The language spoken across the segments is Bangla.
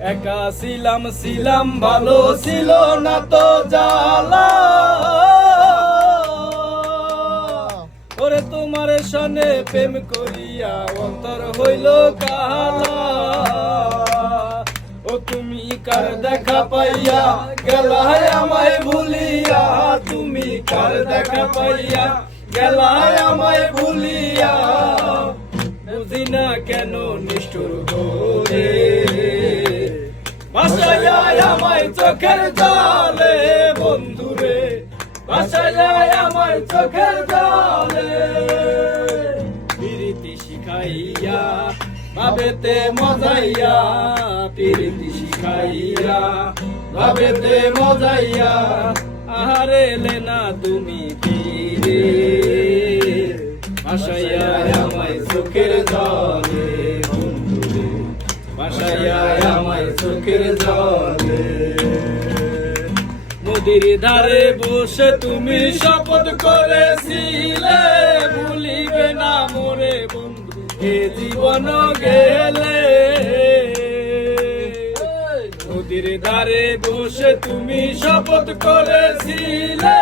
একা ছিলাম ভালো ছিল না তো জ্বালা, ওরে তোমার সনে প্রেম করিয়া অন্তর হইল কালা। ও তুমি কার দেখা পাইয়া গেলায় আমায় ভুলিয়া, তুমি কার দেখা পাইয়া গেলায় আমায় ভুলিয়া, বুঝি না কেন নিষ্ঠুর করে ভাসায় আমায় চোখের জলে বন্ধুরে, ভাসায় আমায় চোখের জলে। প্রীতি শিখাইয়া ভাবেতে মজাইয়া, প্রীতি শিখাইয়া ভাবেতে মজাইয়া, আহারে লেনা তুমি ফিরে, ভাসাইয়া আমায় চোখের জলে বন্ধুরে, ভাসাইয়া আমায় চোখের জলে। নদীর ধারে বসে তুমি শপথ করেছিলে, ভুলিবে না মোরে বন্ধু এ জীবন গেলে। নদীর ধারে বসে তুমি শপথ করেছিলে,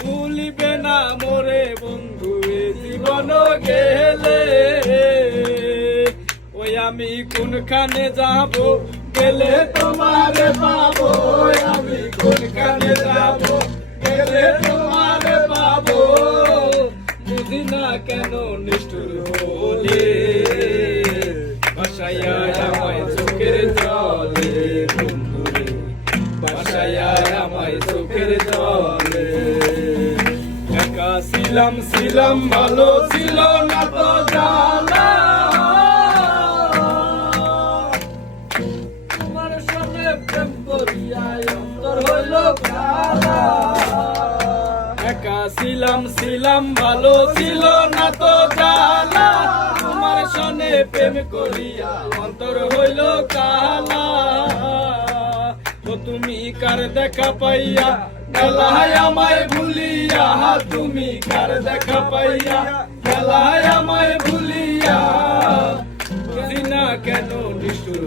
ভুলিবে না মোরে বন্ধু এ জীবন গেলে। ওই আমি কোনখানে যাব গেলে তোমারে পাবো, আমি কোনখানে যাব গেলে তোমারে পাবো, বুঝি না কেন নিষ্ঠুর হলে, ভাসাইয়া আমায় চোখের জলে বন্ধুরে, ভাসাইয়া আমায় চোখের জলে। একা ছিলাম ভালো ছিল না তো জ্বালা, প্রেম করিয়া অন্তর হইল কালা। একা ছিলাম ভালো ছিল না তো জ্বালা, তোমার সনে প্রেম করিয়া অন্তর হইল কালা। ও তুমি কার দেখা পাইয়া গেলায় আমায় ভুলিয়া, তুমি কার দেখা পাইয়া গেলায় আমায় ভুলিয়া, বুঝি না কেন নিষ্ঠুর